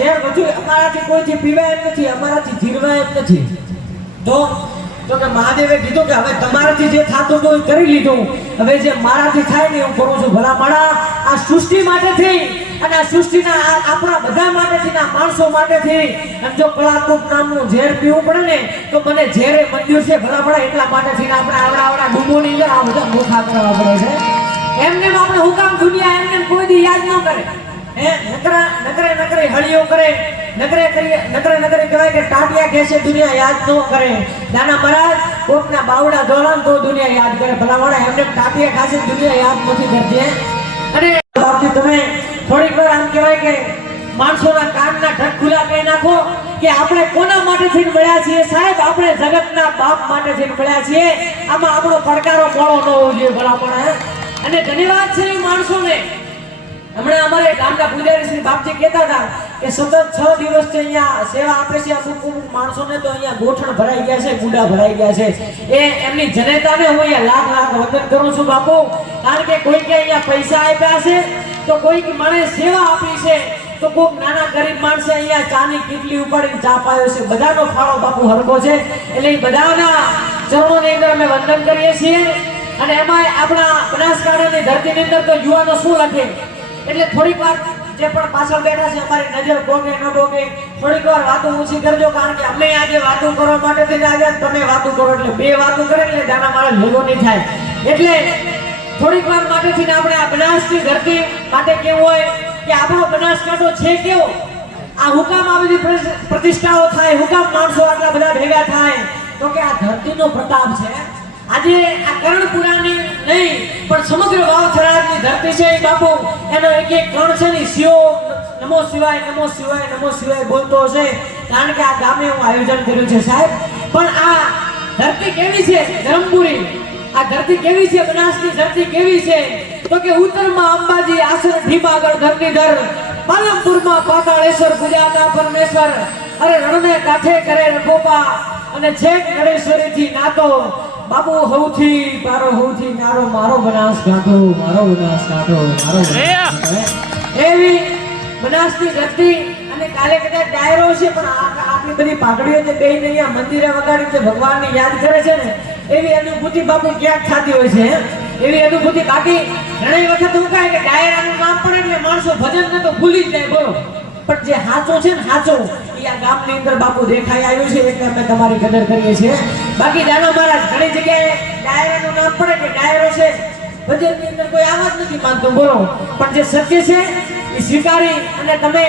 ઝેર બધું અમારાથી કોઈથી પીવાય એમ નથી, અમારાથી જીરવાય એમ નથી. તો તો કે મહાદેવે કીધું કે હવે તમારાથી જે થતું હતું કરી લીધું. હવે જે મારાથી થાય ને હું કરું છું. ભલા મારા આ સૃષ્ટિ માટે થઈ અને આ સૃષ્ટિના આપણા બધા માટેથી ના માણસો માટેથી. અને જો કલાકૂપ નામનું ઝેર પીવું પડે ને, તો મને ઝેરે મંદિર છે ભલા મારા એટલા માટેથી ને આપણે આવડા આવડા ડુંબોની અંદર આ બધા મોખા કરવા પડે છે. એમને આપણે હુકામ દુનિયા, એમને કોઈ દી યાદ ન કરે. હે, નકરા, નકરે નકરે હળીઓ કરે. નકરે કરી નકરે નકરે કહેવાય કે ટાટિયા ઘેસે દુનિયા યાદ ન કરે. નાના મહારાજ, કોકના બાવડા ધોરણ તો દુનિયા યાદ કરે. ભલા એમને ટાટિયા ખાસે દુનિયા યાદ નથી કરતી અને બાપજી તમે થોડીક વાર આમ કહેવાય કે માણસોના કાનના ઢક ખુલા કરી નાખો કે આપણે કોના માટેથી મળ્યા છીએ? સાહેબ, આપણે જગતના બાપ માટેથી મળ્યા છીએ. આમાં આપણો પડકારો મોળો ન હોવો જોઈએ ભલા પણ. અને ધન્યવાદ છે એ માણસોને. હમણાં અમારે ગામના પૂજારી શ્રી બાપજી કહેતા હતા કે સતત છ દિવસથી અહીંયા સેવા આપે છે અમુક અમુક માણસોને તો અહીંયા ગોઠણ ભરાઈ ગયા છે, ગુડા ભરાઈ ગયા છે. એ એમની જનેતાને હું અહીંયા લાખ લાખ વંદન કરું છું બાપુ. કારણ કે કોઈ કે અહીંયા પૈસા આપ્યા છે, તો કોઈક મને સેવા આપી છે, તો કોઈક નાના ગરીબ માણસે અહીંયા ચાની કેટલી ઉપાડીને ચા પાયો છે. બધાનો ફાળો બાપુ હરકો છે. એટલે બધાના ચરણોની અંદર અમે વંદન કરીએ છીએ. અને એમાં આપણા બનાસકાંઠાની ધરતીની અંદર તો યુવાનો શું લખે? એટલે થોડીક વાર જે પણ પાછળ બેઠા છે, અમારી નજર ભોગે ન ભોગે થોડીક વાર વાતો ઓછી કરજો, કારણ કે અમે આજે વાતો કરવા માટે થઈને આવ્યા તમે વાતો કરો એટલે બે વાતો કરે એટલે દાના મારા ભેગો નહીં થાય. એટલે થોડીક વાર માટે થઈને આપણે આ બનાસની ધરતી માટે કેવું હોય કે આપણો બનાસકાંઠો છે કેવો? આ હુકામ આ પ્રતિષ્ઠાઓ થાય, હુકામ માણસો આટલા બધા ભેગા થાય. તો કે આ ધરતીનો પ્રતાપ છે. આજે આ કર્ણપુરાની નહીં, પણ સમગ્ર વાવથરાજની ધરતી છે બાપુ. એનો એક એક કણ છે ને શિવો નમો શિવાય નમો શિવાય નમો શિવાય બોલતો હશે. કારણ કે આ ગામે હું આયોજન કર્યું છે સાહેબ. પણ આ ધરતી કેવી છે? ધરમપુરી. આ ધરતી કેવી છે? બનાસની ધરતી કેવી છે? તો કે ઉત્તરમાં અંબાજી આસર ઢીમાગઢ ધરતીધર પાલનપુરમાં પાતાળેશ્વર ગુજરાતા પરમેશ્વર. અરે રણને કાંઠે કરે રખોપા અને છેક નડેશ્વરીથી નાતો બાપુ હૌથી મારો હૌથી મારો મારો બનાસકાંઠો મારો બનાસકાંઠો મારો બનાસકાંઠો. એવી બનાસની ગતિ અને કાલે કદાચ ડાયરો છે પણ આ- આપણી બધી પાઘડીઓ જે બેહીને અહીંયા મંદિરે વગાડી જે ભગવાનને યાદ કરે છે ને એવી અનુભૂતિ બાપુ ક્યાંક થતી હોય છે એવી અનુભૂતિ બાકી ઘણી વખત હું કહે કે ડાયરાનું નામ પડે એટલે માણસો ભજન ને તો ભૂલી જ જાય બોલો. પણ જે હાચો છે ને હાચો, એ આ ગામની અંદર બાપુ દેખાઈ આવ્યું છે. એટલે અમે તમારી કદર કરીએ છીએ. બાકી જાનો મહારાજ ઘણી જગ્યાએ ડાયરાનું નામ પડે કે ડાયરો છે ભજનની અંદર કોઈ આવા જ નથી માનતો. બોલો, પણ જે સત્ય છે, એ સ્વીકારી અને તમે,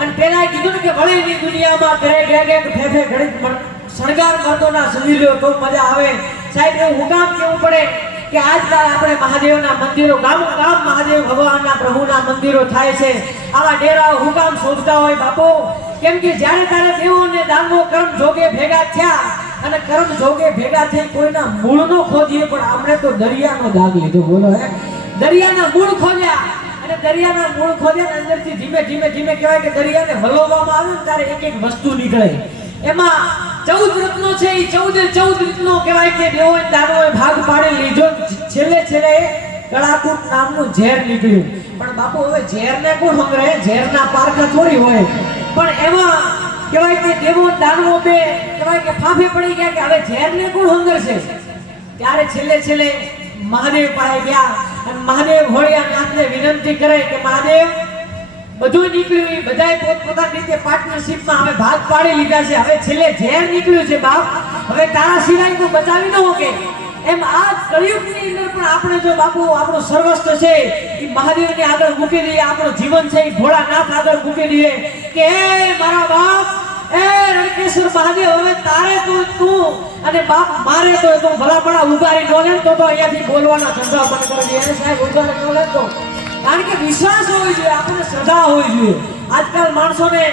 અને પેલા કીધું ને કે વળીની દુનિયામાં ઘરે ઘરે ફેફે ઘડી શણગાર મર્દોના સજી લ્યો, તો મજા આવે. સાહેબ એવું હુકામ કેવું પડે? કે આજકાલ આપણે મહાદેવના મંદિરો, ગામ ગામ મહાદેવ ભગવાનના પ્રભુના મંદિરો થાય છે. આવા ડેરાઓ હુકામ શોધતા હોય બાપુ. કેમ કે જ્યારે ત્યારે દેવોને દાનવો કર્મ જોગે ભેગા થયા અને કર્મ જોગે ભેગા થઈ કોઈના મૂળનો ખોદીએ, પણ આપણે તો દરિયાનો દાગ લીધો. બોલો હે. દરિયાના મૂળ ખોદ્યા. અને દરિયાના મૂળ ખોદ્યા અંદરથી ધીમે ધીમે ધીમે કહેવાય કે દરિયાને હલવવામાં આવે ને ત્યારે એક એક વસ્તુ નીકળે. એમાં ચૌદ રત્નો છે એ ચૌદ ચૌદ રત્નો કહેવાય કે દેવો એ ભાગ પાડી લીધો છેલ્લે છેલ્લે કળાકૂટ નામનું ઝેર નીકળ્યું. પણ બાપુ, હવે ઝેરને કોણ સંગ્રહે? ઝેરના પારખા થોડી હોય. પણ એમાં કહેવાય કે દેવો દાનવો બે કહેવાય કે ફાંફે પડી ગયા કે હવે ઝેરને કોણ સંઘર્ષે ત્યારે છેલ્લે છેલ્લે મહાદેવ પાસે ગયા અને મહાદેવ હોળિયા નાથને વિનંતી કરે કે મહાદેવ બધું નીકળ્યું, એ બધાય પોતપોતાની રીતે પાર્ટનરશિપમાં હવે ભાગ પાડી લીધા છે. હવે છેલ્લે ઝેર નીકળ્યું છે બાપ, હવે તારા સિવાય કોઈ બચાવી ન શકે. એમ આ કળિયુગની અંદર પણ આપણે જો બાપુ, આપણો સર્વસ્વ છે, એ મહાદેવની આગળ મૂકી દઈએ, આપણું જીવન છે, એ ભોળાનાથ આગળ મૂકી દઈએ કે મારા બાપ એ રણકેશ્વર મહાદેવ, હવે તારે તો તું અને બાપ મારે તો તું ભલા ભલા ઉગારી નો લે તો અહીંયાથી બોલવાના ધંધા પણ કરી દે સાહેબ, ઉગારી નો લે તો. કારણ કે વિશ્વાસ હોવો જોઈએ, આપણને શ્રદ્ધા હોવી જોઈએ. આજકાલ માણસોને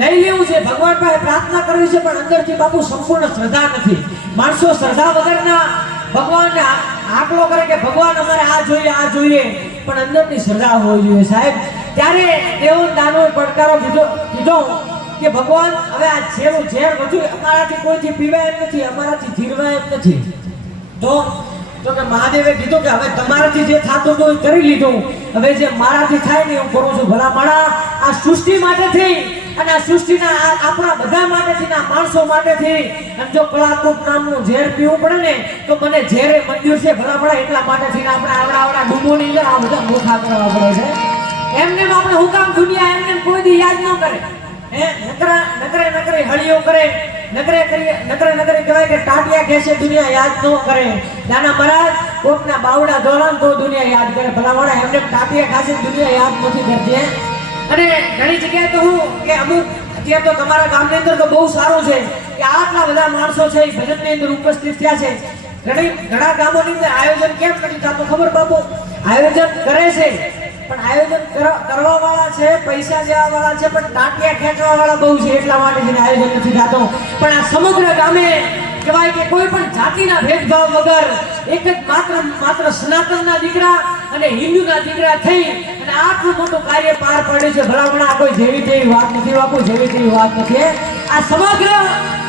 લઈ લેવું છે, ભગવાન પાસે પ્રાર્થના કરવી છે, પણ અંદરથી બાપુ સંપૂર્ણ શ્રદ્ધા નથી. માણસો શ્રદ્ધા વગરના ભગવાનને આકલો કરે કે, ભગવાન, અમારે આ જોઈએ આ જોઈએ. પણ અંદરની શ્રદ્ધા હોવી જોઈએ. સાહેબ, ત્યારે દેવો દાનો પડકારો દીધો કીધો કે, ભગવાન, હવે આ ઝેરું ઝેર વધુ અમારાથી કોઈથી પીવાય એમ નથી, અમારાથી જીરવાય એમ નથી. તો તો કે મહાદેવે કીધું કે હવે તમારાથી જે થતું હતું એ કરી લીધું. હવે જે મારાથી થાય ને હું કરું છું. ભલા આ સૃષ્ટિ માટેથી અને આ સૃષ્ટિના આપણા બધા માટેથી ને માણસો માટેથી અને જો કલાકૂપ નામનું ઝેર પીવું પડે ને, તો મને ઝેરે મંદિર છે. ભલા એટલા માટેથી આપણે આવડા આવડા ડૂબોની આ બધા મૂર્ખા કરવા પડે છે. એમને આપણે હુકામ દુનિયા, એમને કોઈ દી યાદ ન કરે. હે? નકરા, નકરે નકરે હળીઓ કરે. નકરે કરીએ, નકરે નગરે કહેવાય કે ટાટિયા ખેંચે દુનિયા યાદ ન કરે. નાના મહારાજ કોકના બાવડા દોરાન તો દુનિયા યાદ કરે. ભલામણા એમને ટાટિયા ખાશે દુનિયા યાદ નથી કરતી અને ઘણી જગ્યાએ તો હું કે અમુક, અત્યારે તો તમારા ગામની અંદર તો બહુ સારું છે કે આટલા બધા માણસો છે એ ભજનની અંદર ઉપસ્થિત થયા છે. ઘણી, ઘણા ગામોની અંદર આયોજન કેમ નથી થતું ખબર બાપુ, આયોજન કરે છે, પણ આયોજન કરવા વાળા છે, પૈસા દેવા વાળા છે, પણ ટાંટિયા ખેંચવા વાળા બહુ છે એટલા માટે જેને આયોજન નથી થતું. પણ આ સમગ્ર ગામે કહેવાય કે કોઈ પણ જાતિના ભેદભાવ વગર એક જ માત્ર માત્ર સનાતનના દીકરા અને હિન્દુના દીકરા થઈ અને આટલું મોટું કાર્ય પાર પાડ્યું છે ભલામણ કોઈ જેવી તેવી વાત નથી બાપુ જેવી તેવી વાત નથી આ સમગ્ર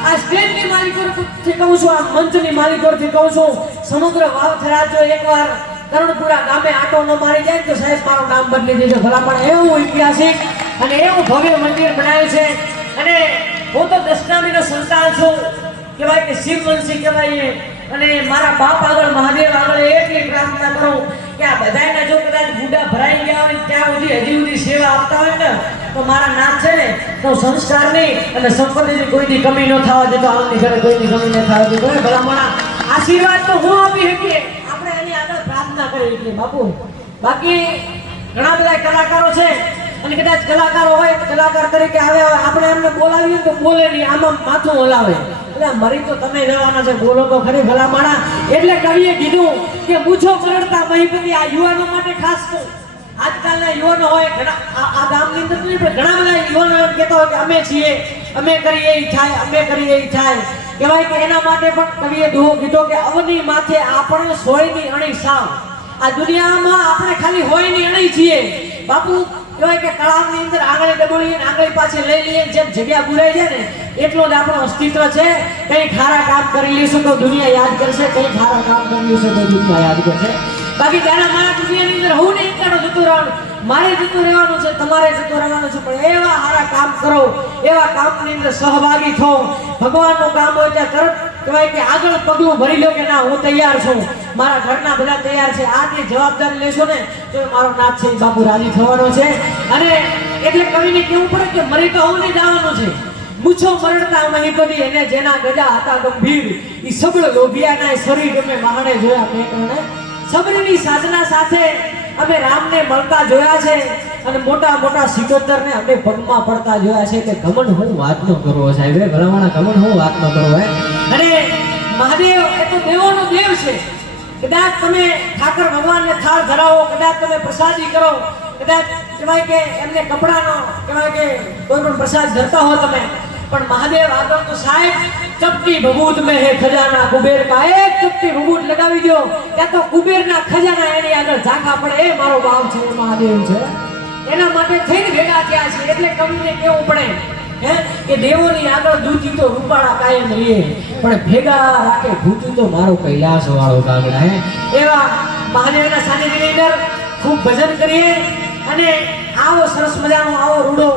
આ સ્ટેજની માલિકોથી કહું છું, આ મંચની માલિકોથી કહું છું, સમગ્ર વાવથરા જો એકવાર કરણપુરા ગામે આટો ન મારી જાય તો સાહેબ મારું નામ બદલી દેજો ભલામણ. એવું ઐતિહાસિક અને એવું ભવ્ય મંદિર બનાવ્યું છે અને હું તો દશનામીનો સંતાન છું. કહેવાય કે શિવવંશી કહેવાય. અને મારા બાપ આગળ મહાદેવ આગળ એટલી પ્રાર્થના કરું કે આ બધાયના જો કદાચ ગુડા ભરાઈ ગયા હોય ત્યાં સુધી હજી સુધી સેવા આપતા હોય ને, તો મારા નામ છે ને, તો સંસ્કારની અને સંપત્તિની કોઈની કમી ન થવા દેતો આમની ઘરે કોઈની કમી ન થવા દેતો ભલામણા. આશીર્વાદ તો હું આપી શકીએ. આપણે એની આગળ પ્રાર્થના કરી શકીએ, બાપુ. બાકી ઘણા બધા કલાકારો છે અને કદાચ કલાકારો હોય કલાકાર તરીકે આવે, આપણે એમને બોલાવીએ તો બોલે નહીં, આમાં માથું હલાવે. એટલે મરી તો તમે જવાના છે બોલો તો ખરી ભલા માણા એટલે કવિએ કીધું કે મૂછો કરડતા મહીપતિ આ યુવાનો માટે ખાસ તો આજકાલના યુવાનો હોય, ઘણા, આ ગામની અંદર નહીં, પણ ઘણા બધા યુવાનો કહેતા હોય કે અમે છીએ, અમે કરીએ ઈ થાય, અમે કરીએ ઈ થાય. કહેવાય કે એના માટે પણ કવિએ દુહો કીધો કે અવની માથે આપણે સોયની અણી સાવ. આ દુનિયામાં આપણે ખાલી હોયની અણી છીએ. બાપુ કહેવાય કે તળાવની અંદર આંગળી ડબોળી આંગળી પાછી લઈ લઈએ જેમ જગ્યા પુરાઈ જાય ને, એટલો જ આપણો અસ્તિત્વ છે. કંઈ ખારા કામ કરી લઈશું તો દુનિયા યાદ કરશે, કંઈ ખારા કામ કરી લઈશું તો દુનિયા યાદ કરશે. બાકી ત્યારે મારા દુનિયાની અંદર હું ને એકટાણો જતું રહેવાનું, મારે જતું રહેવાનું છે, તમારે જતું રહેવાનું છે, પણ એવા સારા કામ કરો, એવા કામની અંદર સહભાગી થો. ભગવાનનું કામ હોય ત્યાં તરત કહેવાય કે આગળ પગલું ભરી લો કે ના, હું તૈયાર છું. મારા ઘરના બધા તૈયાર છે. આટલી જવાબદારી લેશો ને, તો મારો નાથ છે બાપુ રાજી થવાનો છે. અને એટલે કવિને કેવું પડે કે મરી તો હું નહીં જવાનું છે. મૂછો મરડતા પડી અને જેના ગજા હતા ગંભીર એ સબળ લોભિયાના શરીર તમે માણે જોયા મેં કણે સબરીની સાધના સાથે અમે રામને મળતા જોયા છે અને મોટા મોટા સિકોતરને અમે પગમાં પડતા જોયા છે કે ઘમંડ હું વાત ન કરવો સાહેબ ભલામણા ઘમંડ હું વાત ન કરવો હે? અને મહાદેવ, એ તો દેવોનો દેવ છે. કદાચ તમે ઠાકર ભગવાનને થાળ ધરાવો, કદાચ તમે પ્રસાદી કરો, કદાચ કહેવાય કે એમને કપડાનો, કહેવાય કે કોઈ પણ પ્રસાદ ધરતા હો તમે પણ મહાદેવ આગળ તો સાહેબ, ચપટી ભભૂત મેં હે ખજાના કુબેર કા એક ચપટી ભભૂત લગાવી દો ત્યાં તો કુબેરના ખજાના એની આગળ ઝાંખા પડે. એ મારો ભાવ છે મહાદેવ છે. એના માટે થઈને ભેગા થયા છે, એટલે કવિને કેવું પડે? હે? કે દેવોની આગળ દૂધી તો રૂપાળા કાયમ રહીએ. પણ ભેગા રાખે ભૂતી તો મારો કૈલાસ વાળો કાગડા હે? એવા મહાદેવના સાનિધ્યની અંદર ખૂબ ભજન કરીએ અને આવો સરસ મજાનો આવો રૂડો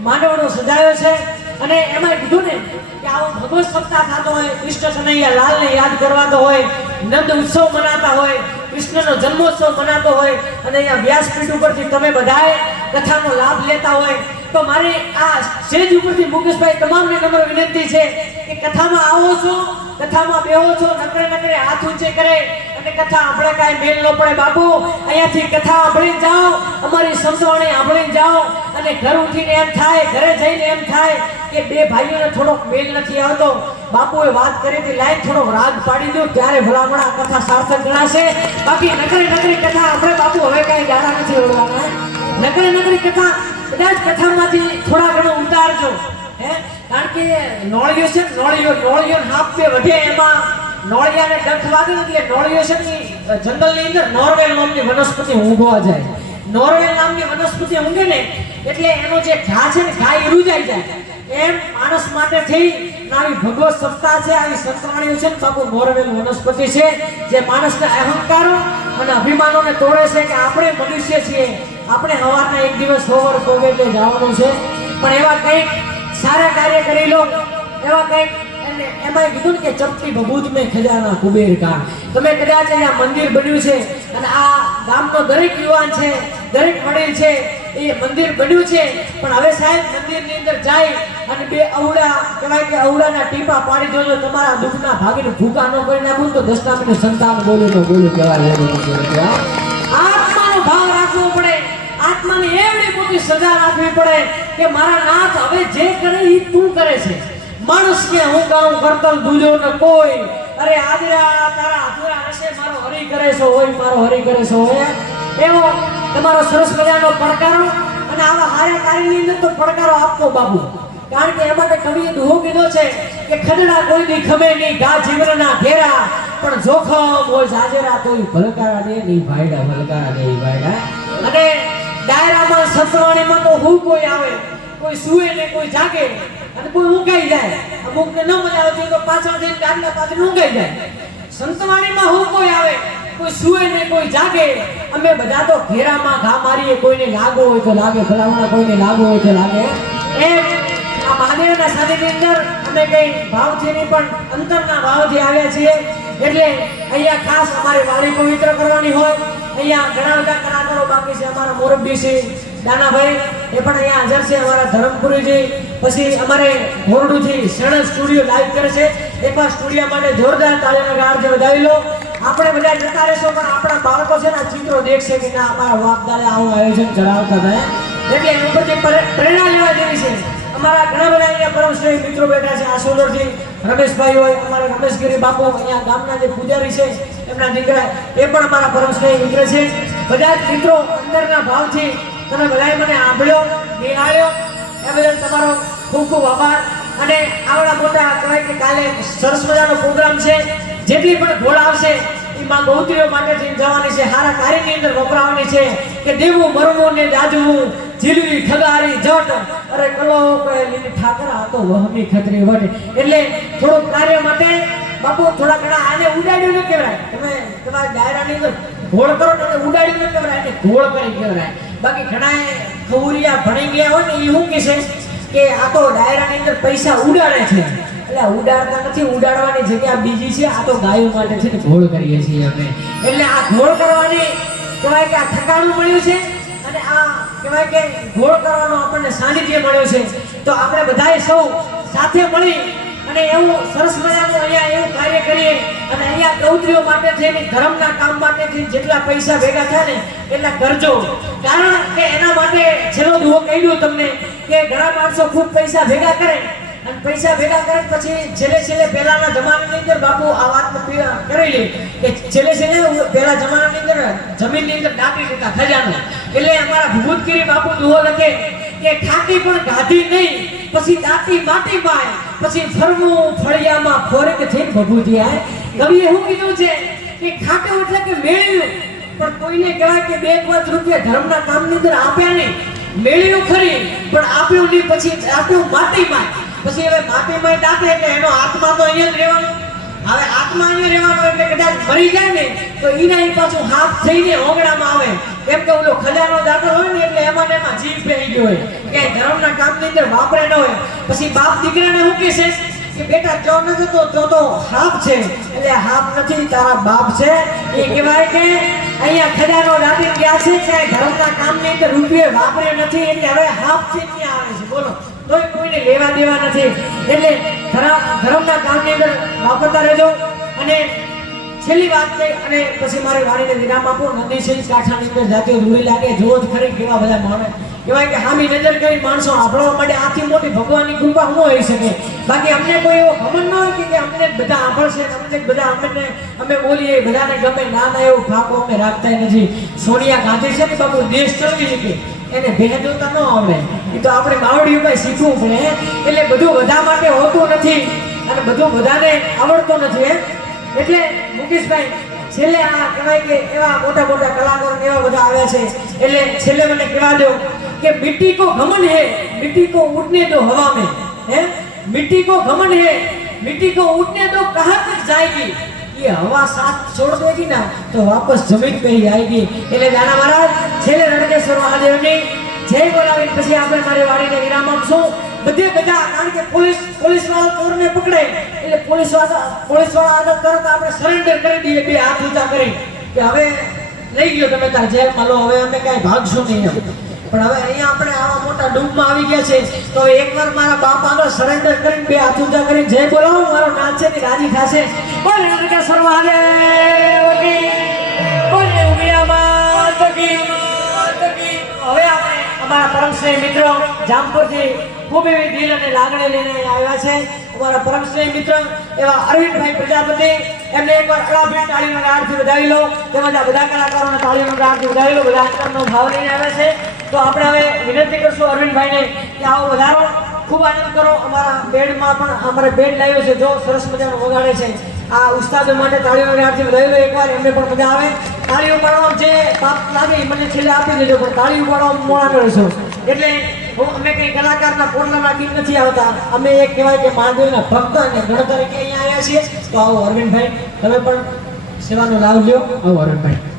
માંડવડો સજાયો છે. અને એમાં કીધું ને કે આવો ભગવત સપ્તાહ થતો હોય, કૃષ્ણ કનૈયા લાલને યાદ કરવાતો હોય, નંદ ઉત્સવ મનાતા હોય, કૃષ્ણનો જન્મોત્સવ મનાતો હોય, અને અહીંયા વ્યાસપીઠ ઉપરથી તમે બધાએ કથાનો લાભ લેતા હોય તો મારી આ સ્ટેજ ઉપરથી મુકેશભાઈ તમામને નમ્ર વિનંતી છે કે કથામાં આવો છો, કથામાં બેહો છો, નકરે નકરે હાથ ઊંચે કરે અને કથા આપણે કાંઈ મેલ ન પડે બાપુ. અહીંયાથી કથા આપણે જાઓ, અમારી સમજવાણી આપણે જાઓ અને ઘર ઉઠીને એમ થાય, ઘરે જઈને એમ થાય કે બે ભાઈઓને થોડોક મેલ નથી આવતો. બાપુએ વાત કરી હતી, લાઈન થોડોક રાગ પાડી દો, ત્યારે ભલામણા કથા સાર્થક ગણાશે. બાકી નકરી નકરી કથા આપણે બાપુ, હવે કાંઈ ગાળા નથી ઓળવાના નકરી નકરી કથા કદાચ કથામાંથી થોડા ઘણો ઉતારજો, હે? કારણ કે નોળિયો છે નોળિયો નોળિયો હાફ પે વધે એમાં નોળિયાને ડંખ વાગે એટલે નોળિયો છે ની જંગલની અંદર નોર્વેલ નામની વનસ્પતિ ઊંઘવા જાય. નોર્વેલ નામની વનસ્પતિ ઊંઘે ને એટલે એનો જે ઘા છે ને, ઘા રૂજાઈ જાય. એમ માણસ માટે થઈ આવી ભગવત સત્તા છે, આવી સંતવાણીઓ છે ને બાપુ નોર્વેલ વનસ્પતિ છે, જે માણસને અહંકારો અને અભિમાનોને તોડે છે કે આપણે મનુષ્ય છીએ. આપણે હવાના એક દિવસ સોવર કોવેલે જવાનું છે. પણ એવા કંઈક સારા કાર્ય કરી લો. એવા કંઈક એમાં કીધું ને કે ચપટી બબૂત મેં ખજાના કુબેર કા તમે કદાચ અહીંયા મંદિર બન્યું છે અને આ ગામનો દરેક યુવાન છે, દરેક વડીલ છે, એ મંદિર બન્યું છે. પણ હવે સાહેબ મંદિરની અંદર જાય અને બે અવડા કહેવાય કે અવડાના ટીપા પાડી જોજો તમારા દુઃખના ભાગીને ભૂકા ન કરી નાખું તો સંતાન તો બોલ્યું કહેવાય બોલ્યું તો બોલ્યું કહેવાય. આત્માનો ભાવ રાખવો પડે. આત્માને એવડી મોટી સજા રાખવી પડે કે મારા નાથ હવે જે કરે એ તું કરે છે. માણસ કે હું કામ કરતલ દૂજો ને કોઈ. અરે આદરા, તારા અધૂરા હશે, મારો હરી કરે છે હોય, મારો હરી કરે છે હોય. એવો તમારો સરસ મજાનો પડકારો અને આવા હારે કાર્યની અંદર તો પડકારો આપવો બાબુ. કારણ કે એમાં કવિએ દુહો કીધો છે કે ખડડા કોઈ ની ખમે નહીં ગા જીવનના ઘેરા. પણ જોખમ હોય, જાજેરા તોય ભલકારા દે નહીં ભાઈડા ભલકારા દે ભાઈડા અને ડાયરામાં સતવાણીમાં તો હું કોઈ આવે, કોઈ સુવે ને કોઈ જાગે અને કોઈ ઊંઘાઈ જાય. અમુકને ન મજા આવતી તો પાછળ જઈને ગાડલા પાછળ ઊંઘાઈ જાય. સંતવાણીમાં હું કોઈ આવે, કોઈ સુવે ને કોઈ જાગે, અમે બધા તો ઘેરામાં ઘા મારીએ, કોઈને લાગો હોય તો લાગે, ફલાણા કોઈને લાગો હોય તો લાગે. એમ, આ મહાદેવના સાનિધ્યની અંદર અમે કઈ ભાવથી નહીં, પણ અંતરના ભાવથી આવ્યા છીએ. એટલે અહીંયા ખાસ અમારે વાણી પવિત્ર કરવાની હોય. અહીંયા ઘણા બધા કલાકારો બાકી છે. અમારા મોરબી છે, દાનાભાઈ, એ પણ અહીંયા હાજર છે. અમારા ધરમપુરીજી, પછી અમારે મોરડુથી શરણ સ્ટુડિયો લાઈવ કરે છે. પણ સ્ટુડિયો માટે જોરદાર તાલીમ ગાળ જે વધાવી લો. આપણે બધા જતા રહેશો, પણ આપણા બાળકો છે ને ચિત્રો દેખશે કે ના, અમારા બાપ દાદા આવું આયોજન ચલાવતા હતા એટલે એની બધી પ્રેરણા લેવા જેવી છે. અમારા ઘણા બધા અહીંયા પરમશ્રેય મિત્રો બેઠા છે. આસોદરથી રમેશભાઈ હોય, અમારા રમેશગીરી બાપુ અહીંયા ગામના જે પૂજારી છે, એમના દીકરા એ પણ અમારા પરમશ્રેય મિત્ર છે. બધા જ મિત્રો અંદરના ભાવથી તમે બધાએ મને આંભળ્યો, નિહાળ્યો. એ બદલ તમારો ખૂબ ખૂબ આભાર. અને આવડા મોટા કહેવાય કે કાલે સરસ મજાનો પ્રોગ્રામ છે. જેટલી પણ ઘોડ આવશે માં ગૌત્રીઓ માટે જવાની છે, હારા કાર્યની અંદર વપરાવાની છે કે દેવું મરવું ને દાજવું જીલવી ખગારી જટ. અરે કલો લીલી ઠાકર, આ તો વહમી ખતરી વટ. એટલે થોડું કાર્ય માટે બાપુ થોડા ઘણા આને ઉડાડ્યું ન કહેવાય. તમે તમારા ડાયરાની અંદર ઘોળ કરો ને ઉડાડ્યું ન કહેવાય એટલે ઘોળ કરી કહેવાય. બાકી ઘણા ખવરિયા ભણી ગયા હોય ને એ શું કહે છે કે આ તો ડાયરાની અંદર પૈસા ઉડાડે છે. એટલે ઉડાડતા નથી, ઉડાડવાની જગ્યા બીજી છે. આ તો ગાયો માટે છે ને ઘોળ કરીએ છીએ અમે. એટલે આ ઘોળ કરવાની કહેવાય કે આ ઠકાણું મળ્યું છે અને આ કહેવાય કે ઘોળ કરવાનો આપણને સાનિધ્ય મળ્યો છે. તો આપણે બધાએ સૌ સાથે મળી અને એવું સરસ મજાનું અહીંયા એવું કાર્ય કરીએ અને અહીંયા ગૌત્રીઓ માટે છે એની ધર્મના કામ માટે છે જેટલા પૈસા ભેગા થાય ને એટલા કરજો. કારણ કે એના માટે છેલ્લો દુહો કહી દઉં તમને કે ઘણા માણસો ખૂબ પૈસા ભેગા કરે અને પૈસા ભેગા કરે પછી છેલ્લે છેલ્લે પહેલાના જમાનાની અંદર બાપુ આ વાત કરેલી કે છેલ્લે છેલ્લે પહેલા જમાનાની અંદર જમીનની અંદર ડાકી દેતા ખજાનો. એટલે અમારા ભૂતગીરી બાપુ દુહો લખે કે ખાતી પણ ગાધી નહીં, પછી દાતી માટી પાય, પછી ફરવું ફળિયામાં ફોરેક થઈ ભભૂતી આય કવિએ શું કીધું છે? કે ખાતે એટલે કે મેળવ્યું પણ કોઈને કહેવાય કે બે પાંચ રૂપિયા ધર્મના કામની અંદર આપ્યા નહીં. મેળ્યું ખરી, પણ આપ્યું નહીં, પછી આપ્યું માટીમાં પછી હવે માટીમાં દાંતે એટલે એનો આત્મા તો અહીંયા જ રહેવાનો. હવે આત્મા અહીંયા રહેવાનો એટલે કદાચ મરી જાય ને, તો એના પાછું હાથ થઈને ઓગણામાં આવે. કેમ કે ઓલો ખજાનો દાખલ હોય ને એટલે એમાં એમાં જીવ પહેરી ગયો હોય. ક્યાંય ધર્મના કામની અંદર વાપરે ન હોય. પછી બાપ દીકરાને શું કહેશે? કે બેટા, જો નથી તો તો તો હાફ છે. એટલે હાફ નથી, તારા બાપ છે. એ કહેવાય કે અહીંયા ખજાનો દાખલ ગયા છે. ક્યાંય ધર્મના કામની અંદર રૂપિયો વાપરે નથી. એટલે હવે હાફ છે ત્યાં આવે છે. બોલો. તોય કોઈને લેવા દેવા નથી એટલે ધર્મ ધર્મના કામની અંદર વાપરતા રહેજો. અને છેલ્લી વાત કહી અને પછી મારે વાણીને વિરામ આપો. નદી છે કાંઠાની અંદર જાતે રૂડી લાગે જોવો જ ખરી કેવા બધા માણસ કહેવાય કે હામી નજર કરી માણસો આભળવા માટે આથી મોટી ભગવાનની કૃપા ન હોઈ શકે. બાકી અમને કોઈ એવો ખબર ન હોય કે અમને બધા આભળશે અમને બધા અમને, અમે બોલીએ, બધાને ગમે ના ના એવું ફાકો અમે રાખતા નથી. સોનિયા ગાંધી છે ને બાબુ દેશ ચલાવી શકે. એને ભેદ જોતા ન આવડે. એ તો આપણે બાવડી ઉપર શીખવું પડે એટલે બધું બધા માટે હોતું નથી અને બધું બધાને આવડતું નથી એમ એટલે મુકેશભાઈ છેલ્લે આ કહેવાય કે એવા મોટા મોટા કલાકારો ને એવા બધા આવ્યા છે એટલે છેલ્લે મને કહેવા દો કે મિટ્ટી કો ઘમન હે મિટ્ટી કો ઉડને દો હવા में है मिट्टी को घमंड है मिट्टी को उठने दो कहाँ तक जाएगी ये हवा साथ छोड़ देगी ना तो वापस जमीन पे ही आएगी એટલે નાના મહારાજ છેલ્લે રણકેશ્વર મહાદેવની જય બોલાવીને પછી આપણે મારી વાડીને વિરામ આપશું બધે બધા, કારણ કે પોલીસ પોલીસવાળા ચોરને પકડે. એટલે પોલીસવાળા પોલીસવાળા આદત તરત આપણે સરેન્ડર કરી દઈએ, બે હાથ ઊંચા કરી કે હવે લઈ ગયો તમે તાર જેલમાં લો, હવે અમે કાંઈ ભાગશું નહીં. પણ હવે અહીંયા આપણે આવા મોટા ડૂબમાં આવી ગયા છે, તો એકવાર મારા બાપ આગળ સરેન્ડર કરીને બે હાથ ઊંચા કરીને જય બોલાવો, મારો નાચ છે ને રાજી થશે. બોલ રણકેશ્વર મહાદેવ કી. બોલ ઉમિયા માત કી. હવે આપણે અમારા પરમશ્રેય મિત્રો જામપુરથી ખૂબ એવી દિલ અને લાગણી લઈને આવ્યા છે. અમારા પરમશ્રેય મિત્ર એવા અરવિંદભાઈ પ્રજાપતિ, એમને એકવાર અડાભીટ તાળીનો આરતી વધાવી લો, તેમજ આ બધા કલાકારોને તાળીનો આરતી વધાવી લો, બધા આનંદનો ભાવ લઈને આવ્યા છે. તો આપણે હવે વિનંતી કરશું અરવિંદભાઈને કે આવો વધારો. ખૂબ આનંદ કરો. અમારા બેડમાં પણ, અમારે બેડ લાવ્યો છે. જો સરસ મજાનો વગાડે છે. આ ઉસ્તાદો માટે તાળીઓ ગાળથી વધાવી લો એકવાર એમને પણ મજા આવે. તાળી ઉપાડવા જે પાપ લાગે મને છેલ્લે આપી દેજો, પણ તાળી ઉપાડવા મોડા કરશો એટલે અમે કઈ કલાકારના પોટલાના ગીત નથી આવતા. અમે એક કહેવાય કે મહાદેવના ભક્ત અને ગણ તરીકે અહીંયા આવ્યા છીએ. તો આવો અરવિંદભાઈ, તમે પણ સેવાનો લાભ લ્યો. આવો અરવિંદભાઈ.